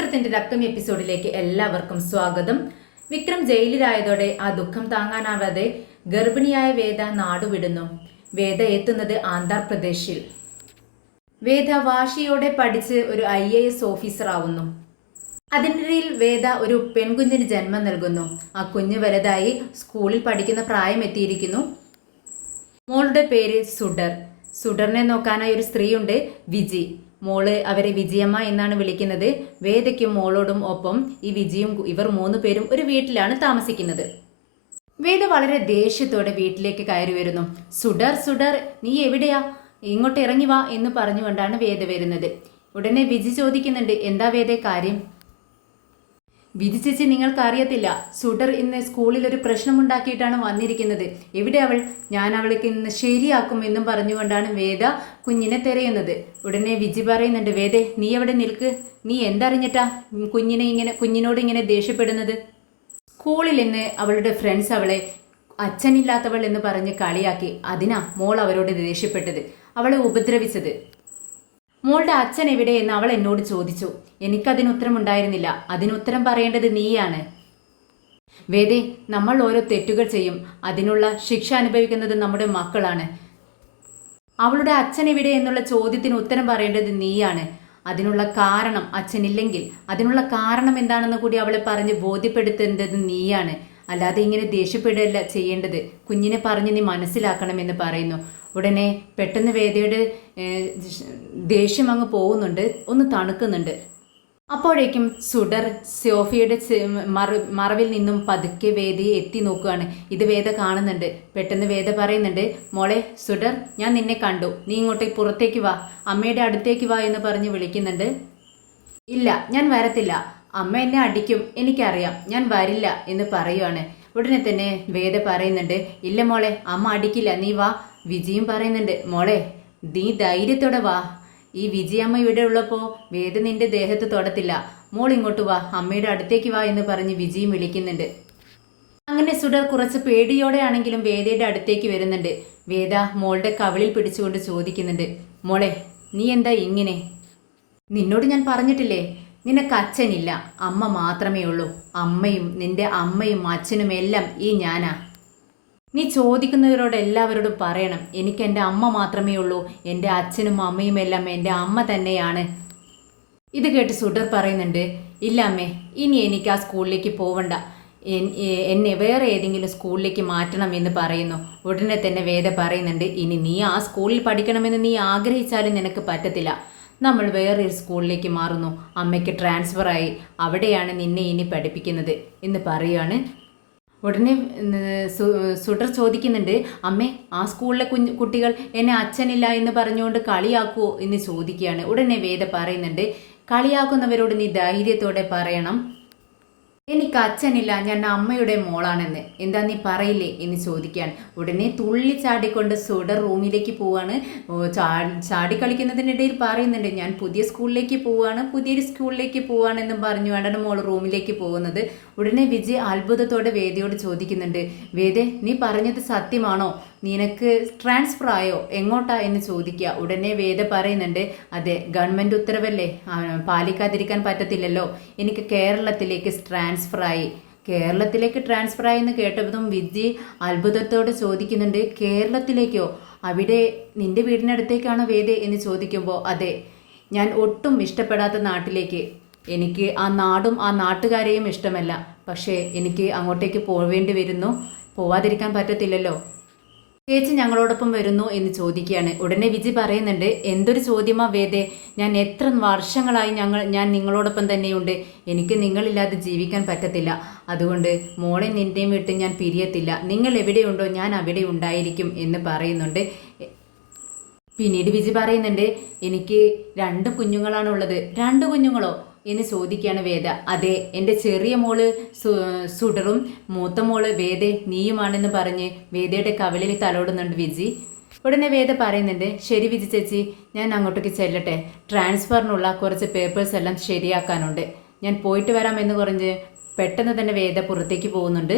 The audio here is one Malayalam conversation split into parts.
സൂത്രത്തിന്റെ രക്തം എപ്പിസോഡിലേക്ക് എല്ലാവർക്കും സ്വാഗതം. വിക്രം ജയിലിലായതോടെ ആ ദുഃഖം താങ്ങാനാവാതെ ഗർഭിണിയായ വേദ നാടുവിടുന്നു. വേദ എത്തുന്നത് ആന്ധ്രാപ്രദേശിൽ. വേദ വാശിയോടെ പഠിച്ച് ഒരു IAS ഓഫീസർ ആവുന്നു. അതിനിടയിൽ വേദ ഒരു പെൺകുഞ്ഞിന് ജന്മം നൽകുന്നു. ആ കുഞ്ഞ് വലുതായി സ്കൂളിൽ പഠിക്കുന്ന പ്രായം എത്തിയിരിക്കുന്നു. മോളുടെ പേര് സുഡർ. സുഡറിനെ നോക്കാനായി ഒരു സ്ത്രീയുണ്ട്, വിജി. മോള് അവരെ വിജയമ്മ എന്നാണ് വിളിക്കുന്നത്. വേദയ്ക്കും മോളോടും ഒപ്പം ഈ വിജിയും ഇവർ 3 പേരും ഒരു വീട്ടിലാണ് താമസിക്കുന്നത്. വേദ വളരെ ദേഷ്യത്തോടെ വീട്ടിലേക്ക് കയറി വരുന്നു. സുഡർ സുഡർ നീ എവിടെയാ, ഇങ്ങോട്ട് ഇറങ്ങി വാ എന്ന് പറഞ്ഞുകൊണ്ടാണ് വേദ വരുന്നത്. ഉടനെ വിജി ചോദിക്കുന്നുണ്ട്, എന്താ വേദ കാര്യം? വിധി ചേച്ചി, നിങ്ങൾക്ക് അറിയത്തില്ല, സുഡർ ഇന്ന് സ്കൂളിൽ ഒരു പ്രശ്നമുണ്ടാക്കിയിട്ടാണ് വന്നിരിക്കുന്നത്. എവിടെ അവൾ? ഞാൻ അവൾക്ക് ഇന്ന് ശരിയാക്കും എന്നും പറഞ്ഞുകൊണ്ടാണ് വേദ കുഞ്ഞിനെ തിരയുന്നത്. ഉടനെ വിജി പറയുന്നുണ്ട്, വേദേ നീ എവിടെ നിൽക്ക്, നീ എന്തറിഞ്ഞിട്ടാ കുഞ്ഞിനോട് ഇങ്ങനെ ദേഷ്യപ്പെടുന്നത്? സ്കൂളിൽ ഇന്ന് അവളുടെ ഫ്രണ്ട്സ് അവളെ അച്ഛനില്ലാത്തവൾ എന്ന് പറഞ്ഞ് കളിയാക്കി. അതിനാ മോൾ അവരോട് ദേഷ്യപ്പെട്ടത്, അവളെ ഉപദ്രവിച്ചത്. മോളുടെ അച്ഛൻ എവിടെയെന്ന് അവൾ എന്നോട് ചോദിച്ചു. എനിക്കതിനുത്തരമുണ്ടായിരുന്നില്ല. അതിനുത്തരം പറയേണ്ടത് നീയാണ്. വേദേ, നമ്മൾ ഓരോ തെറ്റുകൾ ചെയ്യും, അതിനുള്ള ശിക്ഷ അനുഭവിക്കുന്നത് നമ്മുടെ മക്കളാണ്. അവളുടെ അച്ഛൻ എവിടെ എന്നുള്ള ചോദ്യത്തിന് ഉത്തരം പറയേണ്ടത് നീയാണ്. അതിനുള്ള കാരണം അച്ഛനില്ലെങ്കിൽ അതിനുള്ള കാരണം എന്താണെന്ന് കൂടി അവളെ പറഞ്ഞ് ബോധ്യപ്പെടുത്തേണ്ടത് നീയാണ്. അല്ലാതെ ഇങ്ങനെ ദേഷ്യപ്പെടുകയല്ല ചെയ്യേണ്ടത്. കുഞ്ഞിനെ പറഞ്ഞ് നീ മനസ്സിലാക്കണമെന്ന് പറയുന്നു. ഉടനെ പെട്ടെന്ന് വേദയുടെ ദേഷ്യം അങ്ങ് പോകുന്നുണ്ട്, ഒന്ന് തണുക്കുന്നുണ്ട്. അപ്പോഴേക്കും സുഡർ സോഫിയുടെ മറവിൽ നിന്നും പതുക്കെ വേദയെ എത്തി നോക്കുകയാണ്. ഇത് വേദ കാണുന്നുണ്ട്. പെട്ടെന്ന് വേദ പറയുന്നുണ്ട്, മോളെ സുഡർ, ഞാൻ നിന്നെ കണ്ടു, നീ ഇങ്ങോട്ടേക്ക് പുറത്തേക്ക് വാ, അമ്മയുടെ അടുത്തേക്ക് വാ എന്ന് പറഞ്ഞ് വിളിക്കുന്നുണ്ട്. ഇല്ല, ഞാൻ വരത്തില്ല, അമ്മ എന്നെ അടിക്കും, എനിക്കറിയാം, ഞാൻ വരില്ല എന്ന് പറയുവാണ്. ഉടനെ തന്നെ വേദ പറയുന്നുണ്ട്, ഇല്ല മോളെ, അമ്മ അടിക്കില്ല, നീ വാ. വിജിയും പറയുന്നുണ്ട്, മോളെ നീ ധൈര്യത്തോടെ വാ, ഈ വിജിയമ്മ ഇവിടെ ഉള്ളപ്പോൾ വേദ നിന്റെ ദേഹത്ത് തൊടത്തില്ല, മോൾ ഇങ്ങോട്ട് വാ, അമ്മയുടെ അടുത്തേക്ക് വാ എന്ന് പറഞ്ഞ് വിജിയും വിളിക്കുന്നുണ്ട്. അങ്ങനെ സുഡർ കുറച്ച് പേടിയോടെയാണെങ്കിലും വേദയുടെ അടുത്തേക്ക് വരുന്നുണ്ട്. വേദ മോളുടെ കവിളിൽ പിടിച്ചുകൊണ്ട് ചോദിക്കുന്നുണ്ട്, മോളെ നീ എന്താ ഇങ്ങനെ? നിന്നോട് ഞാൻ പറഞ്ഞിട്ടില്ലേ, നിനക്ക് അച്ഛനില്ല, അമ്മ മാത്രമേ ഉള്ളൂ. അമ്മയും നിന്റെ അമ്മയും അച്ഛനും എല്ലാം ഈ ഞാനാ. നീ ചോദിക്കുന്നവരോട് എല്ലാവരോടും പറയണം, എനിക്ക് എൻ്റെ അമ്മ മാത്രമേ ഉള്ളൂ, എൻ്റെ അച്ഛനും അമ്മയും എല്ലാം എൻ്റെ അമ്മ തന്നെയാണ്. ഇത് കേട്ട് സുഡർ പറയുന്നുണ്ട്, ഇല്ല അമ്മേ, ഇനി എനിക്ക് ആ സ്കൂളിലേക്ക് പോവണ്ട, എന്നെ വേറെ ഏതെങ്കിലും സ്കൂളിലേക്ക് മാറ്റണം എന്ന് പറയുന്നു. ഉടനെ തന്നെ വേദ പറയുന്നുണ്ട്, ഇനി നീ ആ സ്കൂളിൽ പഠിക്കണമെന്ന് നീ ആഗ്രഹിച്ചാലും നിനക്ക് പറ്റത്തില്ല. നമ്മൾ വേറൊരു സ്കൂളിലേക്ക് മാറുന്നു, അമ്മയ്ക്ക് ട്രാൻസ്ഫറായി, അവിടെയാണ് നിന്നെ ഇനി പഠിപ്പിക്കുന്നത് എന്ന് പറയുകയാണ്. ഉടനെ സുഡർ ചോദിക്കുന്നുണ്ട്, അമ്മേ ആ സ്കൂളിലെ കുട്ടികൾ എന്നെ അച്ഛനില്ല എന്ന് പറഞ്ഞുകൊണ്ട് കളിയാക്കുമോ എന്ന് ചോദിക്കുകയാണ്. ഉടനെ വേദ പറയുന്നുണ്ട്, കളിയാക്കുന്നവരോട് നീ ധൈര്യത്തോടെ പറയണം, എനിക്ക് അച്ഛനില്ല, ഞാൻ അമ്മയുടെ മോളാണെന്ന്. എന്താ നീ പറയില്ലേ എന്ന് ചോദിക്കാൻ. ഉടനെ തുള്ളിച്ചാടിക്കൊണ്ട് സുഡർ റൂമിലേക്ക് പോവാണ്. ചാടി കളിക്കുന്നതിനിടയിൽ പറയുന്നുണ്ട്, ഞാൻ പുതിയ സ്കൂളിലേക്ക് പോവാണ്, പുതിയൊരു സ്കൂളിലേക്ക് പോവാണെന്നും പറഞ്ഞു വേണ്ടാണ് മോൾ റൂമിലേക്ക് പോകുന്നത്. ഉടനെ വിജയ് അത്ഭുതത്തോടെ വേദയോട് ചോദിക്കുന്നുണ്ട്, വേദേ നീ പറഞ്ഞത് സത്യമാണോ, നിനക്ക് ട്രാൻസ്ഫർ ആയോ, എങ്ങോട്ടാ എന്ന് ചോദിക്കുക. ഉടനെ വേദ പറയുന്നുണ്ട്, അതെ, ഗവൺമെൻറ് ഉത്തരവല്ലേ, പാലിക്കാതിരിക്കാൻ പറ്റത്തില്ലല്ലോ, എനിക്ക് കേരളത്തിലേക്ക് ട്രാൻസ്ഫറായി. കേരളത്തിലേക്ക് ട്രാൻസ്ഫറായി എന്ന് കേട്ടതും വിജയ് അത്ഭുതത്തോടെ ചോദിക്കുന്നുണ്ട്, കേരളത്തിലേക്കോ? അവിടെ നിന്റെ വീടിനടുത്തേക്കാണോ വേദ എന്ന് ചോദിക്കുമ്പോൾ, അതെ, ഞാൻ ഒട്ടും ഇഷ്ടപ്പെടാത്ത നാട്ടിലേക്ക്. എനിക്ക് ആ നാടും ആ നാട്ടുകാരെയും ഇഷ്ടമല്ല, പക്ഷേ എനിക്ക് അങ്ങോട്ടേക്ക് പോവേണ്ടി വരുന്നു, പോവാതിരിക്കാൻ പറ്റത്തില്ലല്ലോ. ചേച്ചി ഞങ്ങളോടൊപ്പം വരുന്നു എന്ന് ചോദിക്കുകയാണ്. ഉടനെ വിജി പറയുന്നുണ്ട്, എന്തൊരു ചോദ്യമാ വേദേ, ഞാൻ എത്ര വർഷങ്ങളായി ഞാൻ നിങ്ങളോടൊപ്പം തന്നെയുണ്ട്, എനിക്ക് നിങ്ങളില്ലാതെ ജീവിക്കാൻ പറ്റത്തില്ല, അതുകൊണ്ട് മോളെ നിൻ്റെയും വിട്ട് ഞാൻ പിരിയത്തില്ല, നിങ്ങൾ എവിടെയുണ്ടോ ഞാൻ അവിടെ ഉണ്ടായിരിക്കും എന്ന് പറയുന്നുണ്ട്. പിന്നീട് വിജി പറയുന്നുണ്ട്, എനിക്ക് 2 കുഞ്ഞുങ്ങളാണുള്ളത്. 2 കുഞ്ഞുങ്ങളോ എന്ന് ചോദിക്കുകയാണ് വേദ. അതെ, എൻ്റെ ചെറിയ മോള് സുഡറും മൂത്ത മോള് വേദ നീയുമാണെന്ന് പറഞ്ഞ് വേദയുടെ കവിളിൽ തലോടുന്നുണ്ട് വിജി. ഉടനെ വേദ പറയുന്നുണ്ട്, ശരി വിജി ചേച്ചി, ഞാൻ അങ്ങോട്ടേക്ക് ചെല്ലട്ടെ, ട്രാൻസ്ഫറിനുള്ള കുറച്ച് പേപ്പേഴ്സ് എല്ലാം ശരിയാക്കാനുണ്ട്, ഞാൻ പോയിട്ട് വരാം എന്ന് പറഞ്ഞ് പെട്ടെന്ന് തന്നെ വേദ പുറത്തേക്ക് പോകുന്നുണ്ട്.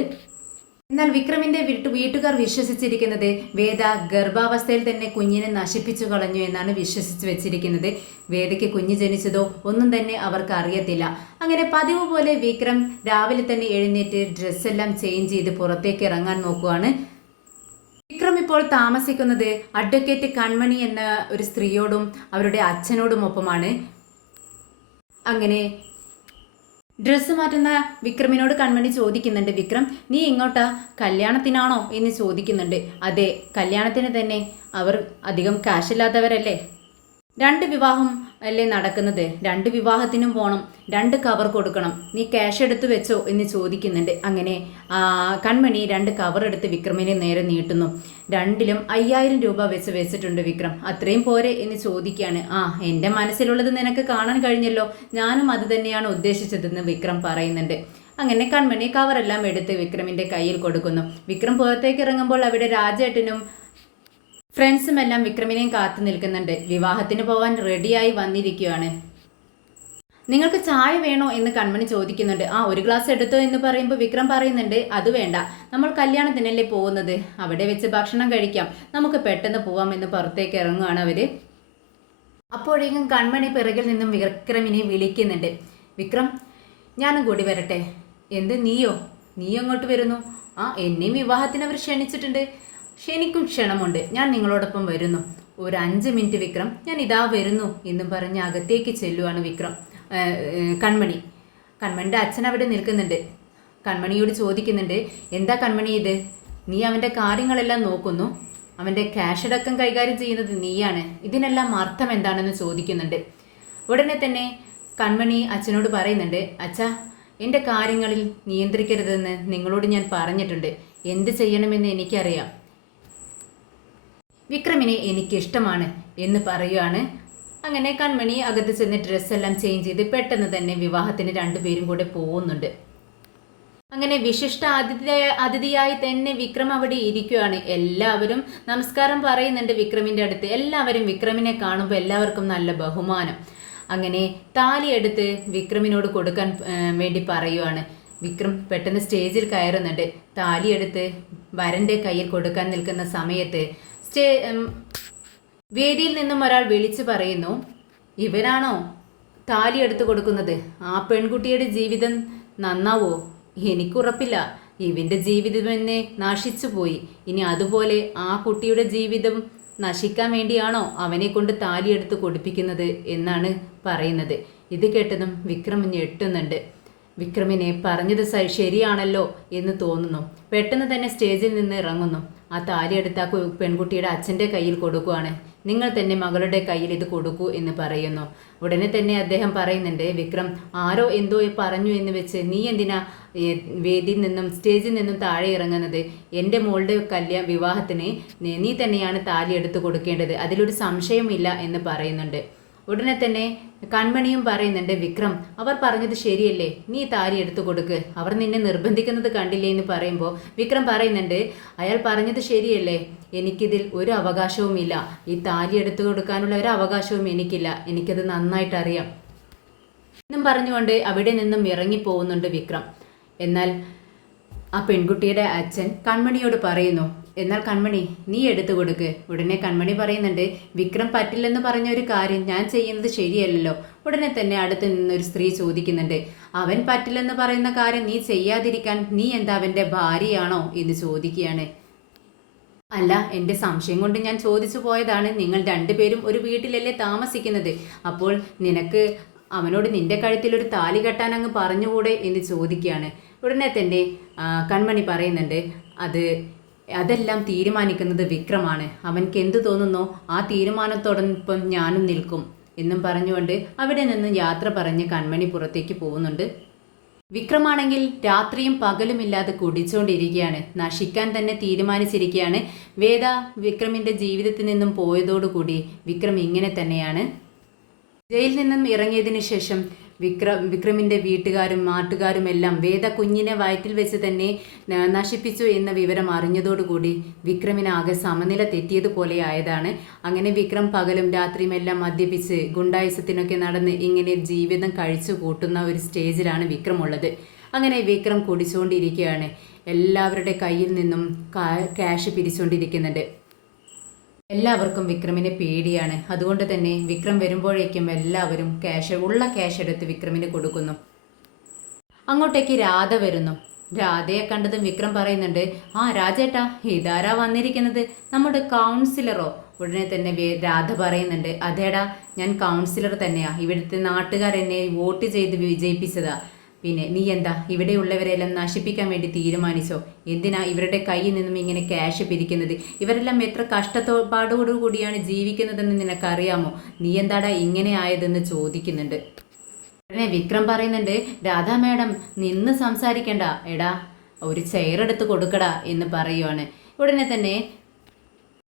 എന്നാൽ വിക്രമിന്റെ വീട്ടുകാർ വിശ്വസിച്ചിരിക്കുന്നത് വേദ ഗർഭാവസ്ഥയിൽ തന്നെ കുഞ്ഞിനെ നശിപ്പിച്ചു കളഞ്ഞു എന്നാണ് വിശ്വസിച്ച് വെച്ചിരിക്കുന്നത്. വേദയ്ക്ക് കുഞ്ഞ് ജനിച്ചതോ ഒന്നും തന്നെ അവർക്ക് അറിയത്തില്ല. അങ്ങനെ പതിവ് പോലെ വിക്രം രാവിലെ തന്നെ എഴുന്നേറ്റ് ഡ്രസ്സെല്ലാം ചേഞ്ച് ചെയ്ത് പുറത്തേക്ക് ഇറങ്ങാൻ നോക്കുകയാണ്. വിക്രം ഇപ്പോൾ താമസിക്കുന്നത് അഡ്വക്കേറ്റ് കൺമണി എന്ന ഒരു സ്ത്രീയോടും അവരുടെ അച്ഛനോടുമൊപ്പമാണ്. അങ്ങനെ ഡ്രസ്സ് മാറ്റുന്ന വിക്രമിനോട് കൺമണി ചോദിക്കുന്നുണ്ട്, വിക്രം നീ ഇങ്ങോട്ടാ കല്യാണത്തിനാണോ എന്ന് ചോദിക്കുന്നുണ്ട്. അതെ, കല്യാണത്തിന് തന്നെ. അവർ അധികം കാശില്ലാത്തവരല്ലേ, 2 വിവാഹം അല്ലേ നടക്കുന്നത്, 2 വിവാഹത്തിനും പോകണം, 2 കവർ കൊടുക്കണം, നീ ക്യാഷ് എടുത്ത് വെച്ചോ എന്ന് ചോദിക്കുന്നുണ്ട്. അങ്ങനെ കൺമണി 2 കവർ എടുത്ത് വിക്രമിനെ നേരെ നീട്ടുന്നു. 2ലും 5000 രൂപ വെച്ചിട്ടുണ്ട് വിക്രം. അത്രയും പോരെ എന്ന് ചോദിക്കുകയാണ്. എൻ്റെ മനസ്സിലുള്ളത് നിനക്ക് കാണാൻ കഴിഞ്ഞല്ലോ, ഞാനും അത് തന്നെയാണ് ഉദ്ദേശിച്ചതെന്ന് വിക്രം പറയുന്നുണ്ട്. അങ്ങനെ കൺമണി കവറെല്ലാം എടുത്ത് വിക്രമിൻ്റെ കയ്യിൽ കൊടുക്കുന്നു. വിക്രം പുറത്തേക്ക് ഇറങ്ങുമ്പോൾ അവിടെ രാജേട്ടനും ഫ്രണ്ട്സും എല്ലാം വിക്രമിനെയും കാത്തു നിൽക്കുന്നുണ്ട്. വിവാഹത്തിന് പോവാൻ റെഡിയായി വന്നിരിക്കുകയാണ്. നിങ്ങൾക്ക് ചായ വേണോ എന്ന് കൺമണി ചോദിക്കുന്നുണ്ട്. 1 ഗ്ലാസ് എടുത്തോ എന്ന് പറയുമ്പോൾ വിക്രം പറയുന്നുണ്ട്, അത് വേണ്ട, നമ്മൾ കല്യാണത്തിനല്ലേ പോകുന്നത്, അവിടെ വെച്ച് ഭക്ഷണം കഴിക്കാം, നമുക്ക് പെട്ടെന്ന് പോവാമെന്ന് പുറത്തേക്ക് ഇറങ്ങുകയാണ് അവര്. അപ്പോഴേക്കും കൺമണി പിറകിൽ നിന്നും വിക്രമിനെ വിളിക്കുന്നുണ്ട്. വിക്രം, ഞാനും കൂടി വരട്ടെ. എന്ത്, നീയോ അങ്ങോട്ട് വരുന്നു? എന്നെയും വിവാഹത്തിന് അവർ ക്ഷണിച്ചിട്ടുണ്ട്. എനിക്കും ക്ഷണമുണ്ട്, ഞാൻ നിങ്ങളോടൊപ്പം വരുന്നു. ഒരു 5 മിനിറ്റ് വിക്രം, ഞാൻ ഇതാ വരുന്നു എന്നും പറഞ്ഞ് അകത്തേക്ക് ചെല്ലുവാണ് കൺമണിയുടെ അച്ഛൻ അവിടെ നിൽക്കുന്നുണ്ട്. കൺമണിയോട് ചോദിക്കുന്നുണ്ട്, എന്താ കൺമണി ഇത്, നീ അവൻ്റെ കാര്യങ്ങളെല്ലാം നോക്കുന്നു, അവൻ്റെ ക്യാഷ് അടക്കം കൈകാര്യം ചെയ്യുന്നത് നീയാണ്, ഇതിനെല്ലാം അർത്ഥം എന്താണെന്ന് ചോദിക്കുന്നുണ്ട്. ഉടനെ തന്നെ കൺമണി അച്ഛനോട് പറയുന്നുണ്ട്, അച്ഛാ, എൻ്റെ കാര്യങ്ങളിൽ നിയന്ത്രിക്കരുതെന്ന് നിങ്ങളോട് ഞാൻ പറഞ്ഞിട്ടുണ്ട്, എന്ത് ചെയ്യണമെന്ന് എനിക്കറിയാം, വിക്രമിനെ എനിക്കിഷ്ടമാണ് എന്ന് പറയുകയാണ്. അങ്ങനെ കൺമണി അകത്ത് ചെന്ന് ഡ്രസ്സെല്ലാം ചേഞ്ച് ചെയ്ത് പെട്ടെന്ന് തന്നെ വിവാഹത്തിന് 2 പേരും കൂടെ പോകുന്നുണ്ട്. അങ്ങനെ വിശിഷ്ട അതിഥിയായി തന്നെ വിക്രം അവിടെ ഇരിക്കുകയാണ്. എല്ലാവരും നമസ്കാരം പറയുന്നുണ്ട് വിക്രമിൻ്റെ അടുത്ത്. എല്ലാവരും വിക്രമിനെ കാണുമ്പോൾ എല്ലാവർക്കും നല്ല ബഹുമാനം. അങ്ങനെ താലി എടുത്ത് വിക്രമിനോട് കൊടുക്കാൻ വേണ്ടി പറയുവാണ്. വിക്രം പെട്ടെന്ന് സ്റ്റേജിൽ കയറുന്നുണ്ട്. താലി എടുത്ത് വരൻ്റെ കയ്യിൽ കൊടുക്കാൻ നിൽക്കുന്ന സമയത്ത് വേദിയിൽ നിന്നും ഒരാൾ വിളിച്ചു പറയുന്നു, ഇവനാണോ താലി എടുത്തു കൊടുക്കുന്നത്? ആ പെൺകുട്ടിയുടെ ജീവിതം നന്നാവോ? എനിക്കുറപ്പില്ല. ഇവൻ്റെ ജീവിതം എന്നെ നശിച്ചു പോയി. ഇനി അതുപോലെ ആ കുട്ടിയുടെ ജീവിതം നശിക്കാൻ വേണ്ടിയാണോ അവനെ കൊണ്ട് താലി എടുത്ത് കൊടുപ്പിക്കുന്നത് എന്നാണ് പറയുന്നത്. ഇത് കേട്ടതും വിക്രം ഞെട്ടുന്നുണ്ട്. വിക്രമിനെ പറഞ്ഞത് ശരിയാണല്ലോ എന്ന് തോന്നുന്നു. പെട്ടെന്ന് തന്നെ സ്റ്റേജിൽ നിന്ന് ഇറങ്ങുന്നു. ആ താലി എടുത്ത ആ പെൺകുട്ടിയുടെ അച്ഛൻ്റെ കയ്യിൽ കൊടുക്കുകയാണ്. നിങ്ങൾ തന്നെ മകളുടെ കയ്യിൽ ഇത് കൊടുക്കൂ എന്ന് പറയുന്നു. ഉടനെ തന്നെ അദ്ദേഹം പറയുന്നുണ്ട്, വിക്രം, ആരോ എന്തോ പറഞ്ഞു എന്ന് വെച്ച് നീ എന്തിനാ വേദിയിൽ നിന്നും സ്റ്റേജിൽ നിന്നും താഴെ ഇറങ്ങുന്നത്? എൻ്റെ മോളുടെ വിവാഹത്തിന് നീ തന്നെയാണ് താലി എടുത്ത് കൊടുക്കേണ്ടത്, അതിലൊരു സംശയമില്ല എന്ന് പറയുന്നുണ്ട്. ഉടനെ തന്നെ കൺമണിയും പറയുന്നുണ്ട്, വിക്രം, അവർ പറഞ്ഞത് ശരിയല്ലേ, നീ താലി എടുത്തു കൊടുക്ക്, അവർ നിന്നെ നിർബന്ധിക്കുന്നത് കണ്ടില്ലേ എന്ന് പറയുമ്പോൾ വിക്രം പറയുന്നുണ്ട്, അയാൾ പറഞ്ഞത് ശരിയല്ലേ, എനിക്കിതിൽ ഒരു അവകാശവുമില്ല, ഈ താലി എടുത്തു കൊടുക്കാനുള്ള ഒരു അവകാശവും എനിക്കില്ല, എനിക്കത് നന്നായിട്ട് അറിയാം എന്നും പറഞ്ഞുകൊണ്ട് അവിടെ നിന്നും ഇറങ്ങിപ്പോകുന്നുണ്ട് വിക്രം. എന്നാൽ ആ പെൺകുട്ടിയുടെ അച്ഛൻ കൺമണിയോട് പറയുന്നു, എന്നാൽ കൺമണി നീ എടുത്തു കൊടുക്ക്. ഉടനെ കൺമണി പറയുന്നുണ്ട്, വിക്രം പറ്റില്ലെന്ന് പറഞ്ഞ ഒരു കാര്യം ഞാൻ ചെയ്യുന്നത് ശരിയല്ലല്ലോ. ഉടനെ തന്നെ അടുത്ത് നിന്നൊരു സ്ത്രീ ചോദിക്കുന്നുണ്ട്, അവൻ പറ്റില്ലെന്ന് പറയുന്ന കാര്യം നീ ചെയ്യാതിരിക്കാൻ നീ എന്താ അവൻ്റെ ഭാര്യയാണോ എന്ന് ചോദിക്കുകയാണ്. അല്ല, എൻ്റെ സംശയം കൊണ്ട് ഞാൻ ചോദിച്ചു പോയതാണ്. നിങ്ങൾ 2 പേരും ഒരു വീട്ടിലല്ലേ താമസിക്കുന്നത്, അപ്പോൾ നിനക്ക് അവനോട് നിന്റെ കഴുത്തിലൊരു താലി കെട്ടാൻ അങ്ങ് പറഞ്ഞുകൂടെ എന്ന് ചോദിക്കുകയാണ്. ഉടനെ തന്നെ കൺമണി പറയുന്നുണ്ട്, അതെല്ലാം തീരുമാനിക്കുന്നത് വിക്രമാണ്, അവൻക്ക് എന്തു തോന്നുന്നോ ആ തീരുമാനത്തോടൊപ്പം ഞാനും നിൽക്കും എന്നും പറഞ്ഞുകൊണ്ട് അവിടെ നിന്ന് യാത്ര പറഞ്ഞ് കൺമണി പുറത്തേക്ക് പോകുന്നുണ്ട്. വിക്രമാണെങ്കിൽ രാത്രിയും പകലുമില്ലാതെ കുടിച്ചുകൊണ്ടിരിക്കുകയാണ്, നശിക്കാൻ തന്നെ തീരുമാനിച്ചിരിക്കുകയാണ്. വേദ വിക്രമിൻ്റെ ജീവിതത്തിൽ നിന്നും പോയതോടുകൂടി വിക്രം ഇങ്ങനെ തന്നെയാണ്. ജയിലിൽ നിന്നും ഇറങ്ങിയതിന് ശേഷം വിക്രമിൻ്റെ വീട്ടുകാരും നാട്ടുകാരും എല്ലാം വേദ കുഞ്ഞിനെ വയറ്റിൽ വെച്ച് തന്നെ നശിപ്പിച്ചു എന്ന വിവരം അറിഞ്ഞതോടുകൂടി വിക്രമിനാകെ സമനില തെറ്റിയതുപോലെ ആയതാണ്. അങ്ങനെ വിക്രം പകലും രാത്രിയുമെല്ലാം മദ്യപിച്ച് ഗുണ്ടായുസത്തിനൊക്കെ നടന്ന് ഇങ്ങനെ ജീവിതം കഴിച്ചു കൂട്ടുന്ന ഒരു സ്റ്റേജിലാണ് വിക്രം ഉള്ളത്. അങ്ങനെ വിക്രം കുടിച്ചുകൊണ്ടിരിക്കുകയാണ്. എല്ലാവരുടെ കയ്യിൽ നിന്നും ക്യാഷ് പിരിച്ചുകൊണ്ടിരിക്കുന്നുണ്ട്. എല്ലാവർക്കും വിക്രമിനെ പേടിയാണ്. അതുകൊണ്ട് തന്നെ വിക്രം വരുമ്പോഴേക്കും എല്ലാവരും ഉള്ള ക്യാഷ് എടുത്ത് വിക്രമിന് കൊടുക്കുന്നു. അങ്ങോട്ടേക്ക് രാധ വരുന്നു. രാധയെ കണ്ടതും വിക്രം പറയുന്നുണ്ട്, ആ രാജേട്ടാ, ഇതാരാ വന്നിരിക്കുന്നത്? നമ്മുടെ കൗൺസിലറോ? ഉടനെ തന്നെ രാധ പറയുന്നുണ്ട്, അതേടാ, ഞാൻ കൗൺസിലർ തന്നെയാ. ഇവിടുത്തെ നാട്ടുകാരെന്നെ വോട്ട് ചെയ്ത് വിജയിപ്പിച്ചതാ. പിന്നെ നീ എന്താ ഇവിടെയുള്ളവരെല്ലാം നശിപ്പിക്കാൻ വേണ്ടി തീരുമാനിച്ചോ? എന്തിനാ ഇവരുടെ കയ്യിൽ നിന്നും ഇങ്ങനെ ക്യാഷ് പിരിക്കുന്നത്? ഇവരെല്ലാം എത്ര കഷ്ടപ്പാടോടുകൂടിയാണ് ജീവിക്കുന്നതെന്ന് നിനക്കറിയാമോ? നീ എന്താടാ ഇങ്ങനെ ആയതെന്ന് ചോദിക്കുന്നുണ്ട്. ഉടനെ വിക്രം പറയുന്നുണ്ട്, രാധാ മാഡം നിന്ന് സംസാരിക്കണ്ട, എടാ ഒരു ചെയർ എടുത്ത് കൊടുക്കടാ എന്ന് പറയുവാണ്. ഉടനെ തന്നെ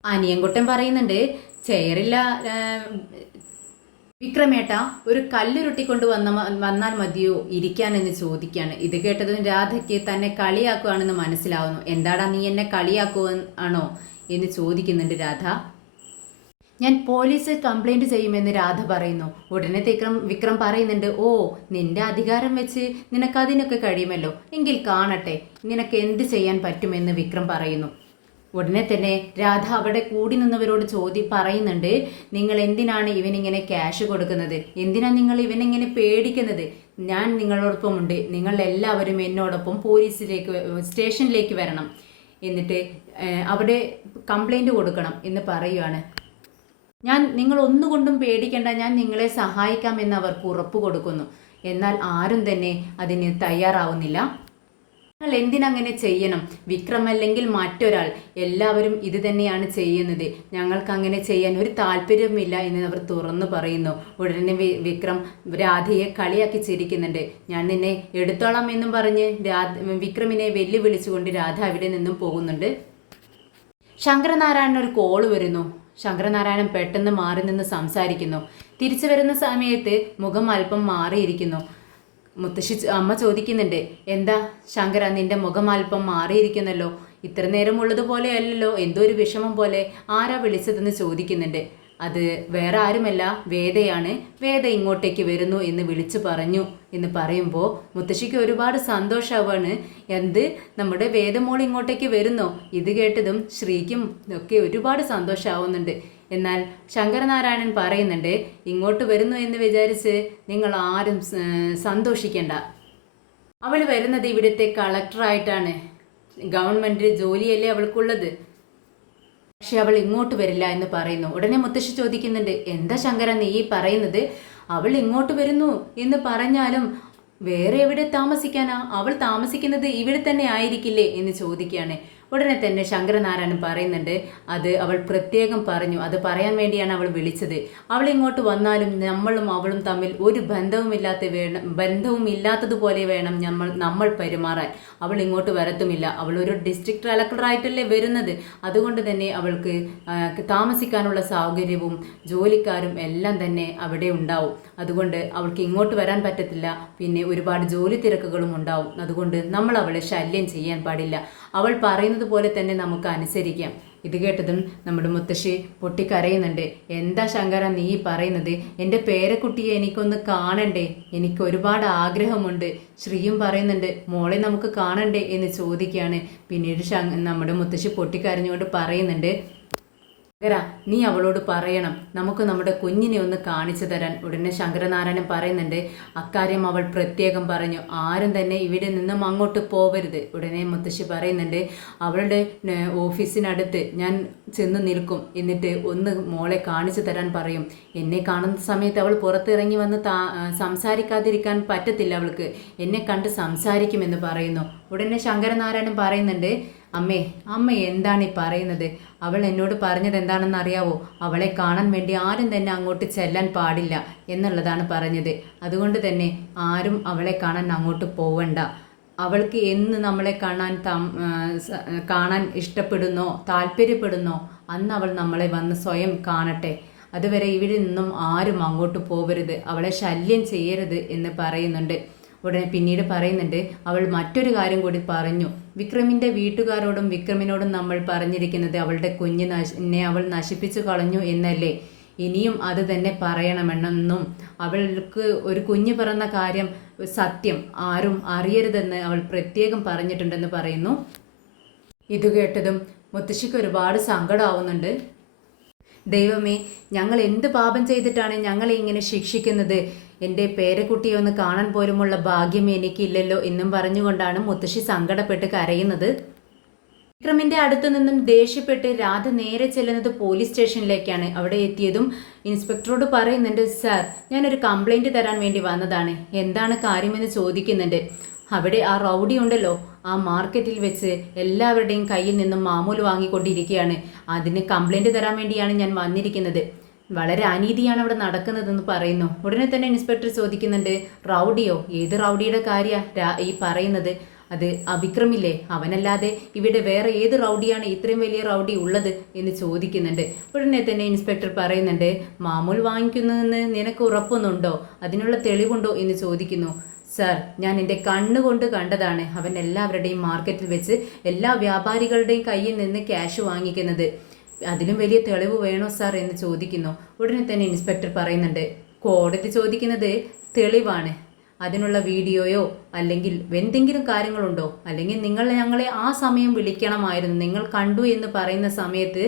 അനിയൻകുട്ടൻ പറയുന്നുണ്ട്, ചെയറില്ല വിക്രമേട്ട, ഒരു കല്ലുരുട്ടിക്കൊണ്ട് വന്നാൽ മതിയോ ഇരിക്കാനെന്ന് ചോദിക്കുകയാണ്. ഇത് കേട്ടതും രാധയ്ക്ക് തന്നെ കളിയാക്കുകയാണെന്ന് മനസ്സിലാവുന്നു. എന്താടാ നീ എന്നെ കളിയാക്കുകയാണോ എന്ന് ചോദിക്കുന്നുണ്ട് രാധ. ഞാൻ പോലീസ് കംപ്ലൈൻറ്റ് ചെയ്യുമെന്ന് രാധ പറയുന്നു. ഉടനെ വിക്രം പറയുന്നുണ്ട്, ഓ നിന്റെ അധികാരം വെച്ച് നിനക്കതിനൊക്കെ കഴിയുമല്ലോ, എങ്കിൽ കാണട്ടെ നിനക്ക് എന്ത് ചെയ്യാൻ പറ്റുമെന്ന് വിക്രം പറയുന്നു. ഉടനെ തന്നെ രാധ അവിടെ കൂടി നിന്നവരോട് പറയുന്നുണ്ട്, നിങ്ങൾ എന്തിനാണ് ഇവനിങ്ങനെ ക്യാഷ് കൊടുക്കുന്നത്? എന്തിനാ നിങ്ങൾ ഇവനിങ്ങനെ പേടിക്കുന്നത്? ഞാൻ നിങ്ങളോടൊപ്പമുണ്ട്. നിങ്ങൾ എല്ലാവരും എന്നോടൊപ്പം സ്റ്റേഷനിലേക്ക് വരണം, എന്നിട്ട് അവിടെ കംപ്ലൈൻറ്റ് കൊടുക്കണം എന്ന് പറയുവാണ്. നിങ്ങൾ ഒന്നുകൊണ്ടും പേടിക്കേണ്ട, ഞാൻ നിങ്ങളെ സഹായിക്കാമെന്ന് അവർക്ക് ഉറപ്പ് കൊടുക്കുന്നു. എന്നാൽ ആരും തന്നെ അതിന് തയ്യാറാവുന്നില്ല. നിങ്ങൾ എന്തിനങ്ങനെ ചെയ്യണം? വിക്രം അല്ലെങ്കിൽ മറ്റൊരാൾ, എല്ലാവരും ഇത് തന്നെയാണ് ചെയ്യുന്നത്. ഞങ്ങൾക്ക് അങ്ങനെ ചെയ്യാൻ ഒരു താല്പര്യവുമില്ല എന്ന് അവർ തുറന്നു പറയുന്നു. ഉടനെ വിക്രം രാധയെ കളിയാക്കി ചിരിക്കുന്നുണ്ട്. ഞാൻ നിന്നെ എടുത്തോളാം എന്നും പറഞ്ഞ് വിക്രമിനെ വെല്ലുവിളിച്ചുകൊണ്ട് രാധ അവിടെ നിന്നും പോകുന്നുണ്ട്. ശങ്കരനാരായണൻ ഒരു കോള് വരുന്നു. ശങ്കരനാരായണൻ പെട്ടെന്ന് മാറി നിന്ന് സംസാരിക്കുന്നു. തിരിച്ചു വരുന്ന സമയത്ത് മുഖം അല്പം മാറിയിരിക്കുന്നു. അമ്മ ചോദിക്കുന്നുണ്ട്, എന്താ ശങ്കര, നിന്റെ മുഖം അല്പം മാറിയിരിക്കുന്നല്ലോ, ഇത്ര നേരം ഉള്ളതുപോലെ അല്ലല്ലോ, എന്തോ ഒരു വിഷമം പോലെ, ആരാ വിളിച്ചതെന്ന് ചോദിക്കുന്നുണ്ട്. അത് വേറെ ആരുമല്ല, വേദയാണ്. വേദ ഇങ്ങോട്ടേക്ക് വരുന്നു എന്ന് വിളിച്ചു പറഞ്ഞു എന്ന് പറയുമ്പോൾ മുത്തശ്ശിക്ക് ഒരുപാട് സന്തോഷമാവാണ്. നമ്മുടെ വേദമോൾ ഇങ്ങോട്ടേക്ക് വരുന്നോ? ഇത് കേട്ടതും ശ്രീക്കും ഒക്കെ ഒരുപാട് സന്തോഷമാവുന്നുണ്ട്. എന്നാൽ ശങ്കരനാരായണൻ പറയുന്നുണ്ട്, ഇങ്ങോട്ട് വരുന്നു എന്ന് വിചാരിച്ച് നിങ്ങൾ ആരും സന്തോഷിക്കേണ്ട. അവൾ വരുന്നത് ഇവിടുത്തെ കളക്ടറായിട്ടാണ്. ഗവൺമെൻറ് ജോലിയല്ലേ അവൾക്കുള്ളത്. പക്ഷെ അവൾ ഇങ്ങോട്ട് വരില്ല എന്ന് പറയുന്നു. ഉടനെ മുത്തശ്ശി ചോദിക്കുന്നുണ്ട്, എന്താ ശങ്കര നീ പറയുന്നത്? അവൾ ഇങ്ങോട്ട് വരുന്നു എന്ന് പറഞ്ഞാലും വേറെ എവിടെ താമസിക്കാനാ? അവൾ താമസിക്കുന്നത് ഇവിടെ തന്നെ ആയിരിക്കില്ലേ എന്ന് ചോദിക്കുകയാണ്. ഉടനെ തന്നെ ശങ്കരനാരായണൻ പറയുന്നുണ്ട്, അത് അവൾ പ്രത്യേകം പറഞ്ഞു, അത് പറയാൻ വേണ്ടിയാണ് അവൾ വിളിച്ചത്. അവൾ ഇങ്ങോട്ട് വന്നാലും നമ്മളും അവളും തമ്മിൽ ഒരു ബന്ധവുമില്ലാത്തതുപോലെ വേണം നമ്മൾ പെരുമാറാൻ. അവൾ ഇങ്ങോട്ട് വരത്തുമില്ല. അവൾ ഒരു ഡിസ്ട്രിക്ട് കളക്ടറായിട്ടല്ലേ വരുന്നത്. അതുകൊണ്ട് തന്നെ അവൾക്ക് താമസിക്കാനുള്ള സൗകര്യവും ജോലിക്കാരും എല്ലാം തന്നെ അവിടെ ഉണ്ടാവും. അതുകൊണ്ട് അവൾക്ക് ഇങ്ങോട്ട് വരാൻ പറ്റത്തില്ല. പിന്നെ ഒരുപാട് ജോലി തിരക്കുകളും ഉണ്ടാവും. അതുകൊണ്ട് നമ്മൾ അവളെ ശല്യം ചെയ്യാൻ പാടില്ല. അവൾ പറയുന്നത് പോലെ തന്നെ നമുക്ക് അനുസരിക്കാം. ഇത് കേട്ടതും നമ്മുടെ മുത്തശ്ശി പൊട്ടിക്കരയുന്നുണ്ട്. എന്താ ശങ്കര നീ പറയുന്നത്? എൻ്റെ പേരക്കുട്ടിയെ എനിക്കൊന്ന് കാണണ്ടേ? എനിക്ക് ഒരുപാട് ആഗ്രഹമുണ്ട്. ശ്രീയും പറയുന്നുണ്ട്, മോളെ നമുക്ക് കാണണ്ടേ എന്ന് ചോദിക്കുകയാണ്. പിന്നീട് നമ്മുടെ മുത്തശ്ശി പൊട്ടിക്കരഞ്ഞുകൊണ്ട് പറയുന്നുണ്ട്, നീ അവളോട് പറയണം, നമുക്ക് നമ്മുടെ കുഞ്ഞിനെ ഒന്ന് കാണിച്ചു തരാൻ. ഉടനെ ശങ്കരനാരായണൻ പറയുന്നുണ്ട്, അക്കാര്യം അവൾ പ്രത്യേകം പറഞ്ഞു, ആരും തന്നെ ഇവിടെ നിന്നും അങ്ങോട്ട് പോവരുത്. ഉടനെ മുത്തശ്ശി പറയുന്നുണ്ട്, അവളുടെ ഓഫീസിനടുത്ത് ഞാൻ ചെന്ന് നിൽക്കും, എന്നിട്ട് ഒന്ന് മോളെ കാണിച്ചു തരാൻ പറയും. എന്നെ കാണുന്ന സമയത്ത് അവൾ പുറത്തിറങ്ങി വന്ന് സംസാരിക്കാതിരിക്കാൻ പറ്റത്തില്ല. അവൾക്ക് എന്നെ കണ്ട് സംസാരിക്കുമെന്ന് പറയുന്നു. ഉടനെ ശങ്കരനാരായണൻ പറയുന്നുണ്ട്, അമ്മ എന്താണ് ഈ പറയുന്നത്? അവൾ എന്നോട് പറഞ്ഞത് എന്താണെന്ന് അറിയാവോ? അവളെ കാണാൻ വേണ്ടി ആരും തന്നെ അങ്ങോട്ട് ചെല്ലാൻ പാടില്ല എന്നുള്ളതാണ് പറഞ്ഞത്. അതുകൊണ്ട് തന്നെ ആരും അവളെ കാണാൻ അങ്ങോട്ട് പോവണ്ട. അവൾക്ക് എന്ന് നമ്മളെ കാണാൻ ഇഷ്ടപ്പെടുന്നോ താല്പര്യപ്പെടുന്നോ അന്ന് അവൾ നമ്മളെ വന്ന് സ്വയം കാണട്ടെ. അതുവരെ ഇവിടെ നിന്നും ആരും അങ്ങോട്ട് പോവരുത്, അവളെ ശല്യം ചെയ്യരുത് എന്ന് പറയുന്നുണ്ട്. ഉടനെ പിന്നീട് പറയുന്നുണ്ട്, അവൾ മറ്റൊരു കാര്യം കൂടി പറഞ്ഞു. വിക്രമിൻ്റെ വീട്ടുകാരോടും വിക്രമിനോടും നമ്മൾ പറഞ്ഞിരിക്കുന്നത് അവളുടെ കുഞ്ഞിനെ അവൾ നശിപ്പിച്ചു കളഞ്ഞു എന്നല്ലേ? ഇനിയും അത് തന്നെ പറയണമെന്നും അവൾക്ക് ഒരു കുഞ്ഞ് പിറന്ന കാര്യം സത്യം ആരും അറിയരുതെന്ന് അവൾ പ്രത്യേകം പറഞ്ഞിട്ടുണ്ടെന്ന് പറയുന്നു. ഇത് കേട്ടതും മുത്തശ്ശിക്ക് ഒരുപാട് സങ്കടമാവുന്നുണ്ട്. ദൈവമേ, ഞങ്ങൾ എന്ത് പാപം ചെയ്തിട്ടാണ് ഞങ്ങളെ ഇങ്ങനെ ശിക്ഷിക്കുന്നത്? എൻ്റെ പേരക്കുട്ടിയെ ഒന്ന് കാണാൻ പോലുമുള്ള ഭാഗ്യം എനിക്കില്ലല്ലോ എന്നും പറഞ്ഞുകൊണ്ടാണ് മുത്തശ്ശി സങ്കടപ്പെട്ട് കരയുന്നത്. വിക്രമിൻ്റെ അടുത്തു നിന്നും ദേഷ്യപ്പെട്ട് രാധ നേരെ ചെല്ലുന്നത് പോലീസ് സ്റ്റേഷനിലേക്കാണ്. അവിടെ എത്തിയതും ഇൻസ്പെക്ടറോട് പറയുന്നുണ്ട്, സാർ ഞാനൊരു കംപ്ലൈൻറ്റ് തരാൻ വേണ്ടി വന്നതാണ്, എന്താണ് കാര്യമെന്ന് ചോദിക്കുന്നുണ്ട്. അവിടെ ആ റൗഡി ഉണ്ടല്ലോ, ആ മാർക്കറ്റിൽ വെച്ച് എല്ലാവരുടെയും കയ്യിൽ നിന്നും മാമൂല് വാങ്ങിക്കൊണ്ടിരിക്കുകയാണ്. അതിന് കംപ്ലൈൻറ്റ് തരാൻ വേണ്ടിയാണ് ഞാൻ വന്നിരിക്കുന്നത്. വളരെ അനീതിയാണ് അവിടെ നടക്കുന്നതെന്ന് പറയുന്നു. ഉടനെ തന്നെ ഇൻസ്പെക്ടർ ചോദിക്കുന്നുണ്ട്, റൗഡിയോ? ഏത് റൗഡിയുടെ കാര്യമാണ് ഈ പറയുന്നത്? അത് അവിക്രമില്ലേ? അവനല്ലാതെ ഇവിടെ വേറെ ഏത് റൗഡിയാണ് ഇത്രയും വലിയ റൗഡി ഉള്ളത് എന്ന് ചോദിക്കുന്നുണ്ട്. ഉടനെ തന്നെ ഇൻസ്പെക്ടർ പറയുന്നുണ്ട്, മാമൂൽ വാങ്ങിക്കുന്നതെന്ന് നിനക്ക് ഉറപ്പൊന്നുണ്ടോ? അതിനുള്ള തെളിവുണ്ടോ എന്ന് ചോദിക്കുന്നു. സാർ, ഞാൻ എൻ്റെ കണ്ണുകൊണ്ട് കണ്ടതാണ് അവൻ എല്ലാവരുടെയും മാർക്കറ്റിൽ വെച്ച് എല്ലാ വ്യാപാരികളുടെയും കയ്യിൽ നിന്ന് ക്യാഷ് വാങ്ങിക്കുന്നത്. അതിലും വലിയ തെളിവ് വേണോ സാർ എന്ന് ചോദിക്കുന്നു. ഉടനെ തന്നെ ഇൻസ്പെക്ടർ പറയുന്നുണ്ട്, കോടതി ചോദിക്കുന്നത് തെളിവാണ്. അതിനുള്ള വീഡിയോയോ അല്ലെങ്കിൽ എന്തെങ്കിലും കാര്യങ്ങളുണ്ടോ? അല്ലെങ്കിൽ ഞങ്ങളെ ആ സമയം വിളിക്കണമായിരുന്നു. നിങ്ങൾ കണ്ടു എന്ന് പറയുന്ന സമയത്ത്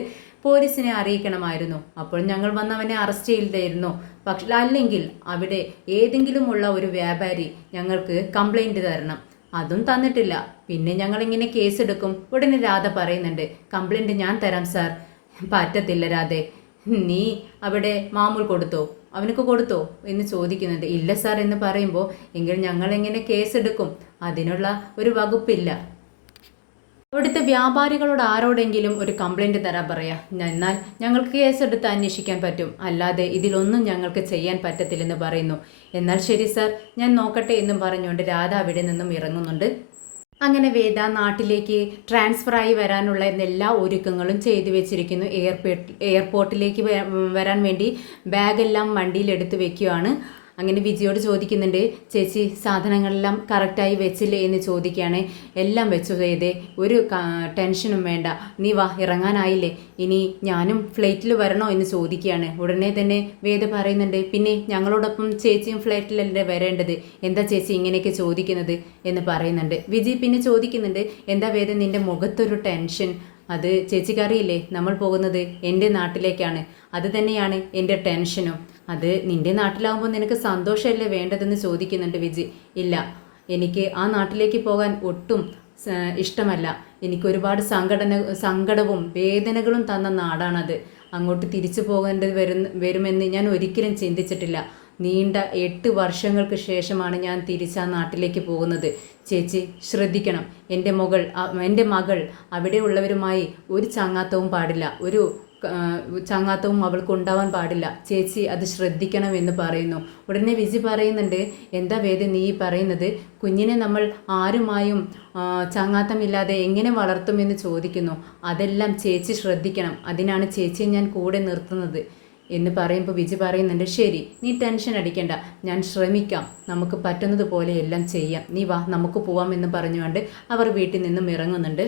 പോലീസിനെ അറിയിക്കണമായിരുന്നു. അപ്പോൾ ഞങ്ങൾ വന്ന് അവനെ അറസ്റ്റ് ചെയ്തിരുന്നു. പക്ഷെ അല്ലെങ്കിൽ അവിടെ ഏതെങ്കിലുമുള്ള ഒരു വ്യാപാരി ഞങ്ങൾക്ക് കംപ്ലൈൻറ്റ് തരണം. അതും തന്നിട്ടില്ല. പിന്നെ ഞങ്ങളിങ്ങനെ കേസെടുക്കും. ഉടനെ രാധ പറയുന്നുണ്ട്, കംപ്ലൈൻറ്റ് ഞാൻ തരാം സാർ. പറ്റത്തില്ല രാധേ, നീ അവിടെ മാമൂൽ കൊടുത്തോ? അവനക്ക് കൊടുത്തോ എന്ന് ചോദിക്കുന്നുണ്ട്. ഇല്ല സാർ എന്ന് പറയുമ്പോൾ, എങ്കിൽ ഞങ്ങളെങ്ങനെ കേസെടുക്കും? അതിനുള്ള ഒരു വകുപ്പില്ല. അവിടുത്തെ വ്യാപാരികളോട് ആരോടെങ്കിലും ഒരു കംപ്ലൈൻറ്റ് തരാൻ പറയാം. എന്നാൽ ഞങ്ങൾക്ക് കേസെടുത്ത് അന്വേഷിക്കാൻ പറ്റും, അല്ലാതെ ഇതിലൊന്നും ഞങ്ങൾക്ക് ചെയ്യാൻ പറ്റത്തില്ലെന്ന് പറയുന്നു. എന്നാൽ ശരി സാർ, ഞാൻ നോക്കട്ടെ എന്നും പറഞ്ഞുകൊണ്ട് രാധ അവിടെ നിന്നും ഇറങ്ങുന്നുണ്ട്. അങ്ങനെ വേദ നാട്ടിലേക്ക് ട്രാൻസ്ഫറായി വരാനുള്ള എല്ലാ ഒരുക്കങ്ങളും ചെയ്തു വെച്ചിരിക്കുന്നു. എയർപോർട്ടിലേക്ക് വരാൻ വേണ്ടി ബാഗെല്ലാം വണ്ടിയിലെടുത്ത് വെക്കുകയാണ്. അങ്ങനെ വിജയോട് ചോദിക്കുന്നുണ്ട്, ചേച്ചി സാധനങ്ങളെല്ലാം കറക്റ്റായി വെച്ചില്ലേ എന്ന് ചോദിക്കുകയാണ്. എല്ലാം വെച്ചു ചെയ്തേ, ഒരു ടെൻഷനും വേണ്ട, നീ വാ, ഇറങ്ങാനായില്ലേ, ഇനി ഞാനും ഫ്ലൈറ്റിൽ വരണോ എന്ന് ചോദിക്കുകയാണ്. ഉടനെ തന്നെ വേദ പറയുന്നുണ്ട്, പിന്നെ ഞങ്ങളോടൊപ്പം ചേച്ചിയും ഫ്ലൈറ്റിലല്ലേ വരേണ്ടത്, എന്താ ചേച്ചി ഇങ്ങനെയൊക്കെ ചോദിക്കുന്നത് എന്ന് പറയുന്നുണ്ട്. വിജയ് പിന്നെ ചോദിക്കുന്നുണ്ട്, എന്താ വേദ നിൻ്റെ മുഖത്തൊരു ടെൻഷൻ? അത് ചേച്ചിക്കറിയില്ലേ, നമ്മൾ പോകുന്നത് എൻ്റെ നാട്ടിലേക്കാണ്, അത് തന്നെയാണ് എൻ്റെ ടെൻഷനും. അത് നിൻ്റെ നാട്ടിലാകുമ്പോൾ നിനക്ക് സന്തോഷമല്ലേ വേണ്ടതെന്ന് ചോദിക്കുന്നുണ്ട് വിജയ്. ഇല്ല, എനിക്ക് ആ നാട്ടിലേക്ക് പോകാൻ ഒട്ടും ഇഷ്ടമല്ല. എനിക്കൊരുപാട് സങ്കടവും വേദനകളും തന്ന നാടാണത്. അങ്ങോട്ട് തിരിച്ചു പോകേണ്ടത് വരുമെന്ന് ഞാൻ ഒരിക്കലും ചിന്തിച്ചിട്ടില്ല. നീണ്ട 8 വർഷങ്ങൾക്ക് ശേഷമാണ് ഞാൻ തിരിച്ച് ആ നാട്ടിലേക്ക് പോകുന്നത്. ചേച്ചി ശ്രദ്ധിക്കണം. എൻ്റെ മകൾ അവിടെയുള്ളവരുമായി ഒരു ചങ്ങാത്തവും പാടില്ല, ഒരു ചങ്ങാത്തവും അവൾക്ക് ഉണ്ടാവാൻ പാടില്ല. ചേച്ചി അത് ശ്രദ്ധിക്കണം എന്ന് പറയുന്നു. ഉടനെ വിജി പറയുന്നുണ്ട്, എന്താ വേദ നീ പറയുന്നത്? കുഞ്ഞിനെ നമ്മൾ ആരുമായും ചങ്ങാത്തമില്ലാതെ എങ്ങനെ വളർത്തുമെന്ന് ചോദിക്കുന്നു. അതെല്ലാം ചേച്ചി ശ്രദ്ധിക്കണം, അതിനാണ് ചേച്ചിയെ ഞാൻ കൂടെ നിർത്തുന്നത് എന്ന് പറയുമ്പോൾ വിജി പറയുന്നുണ്ട്, ശരി, നീ ടെൻഷൻ അടിക്കണ്ട, ഞാൻ ശ്രമിക്കാം, നമുക്ക് പറ്റുന്നത് പോലെ എല്ലാം ചെയ്യാം, നീ വാ നമുക്ക് പോവാം എന്ന് പറഞ്ഞുകൊണ്ട് അവർ വീട്ടിൽ നിന്നും ഇറങ്ങുന്നുണ്ട്.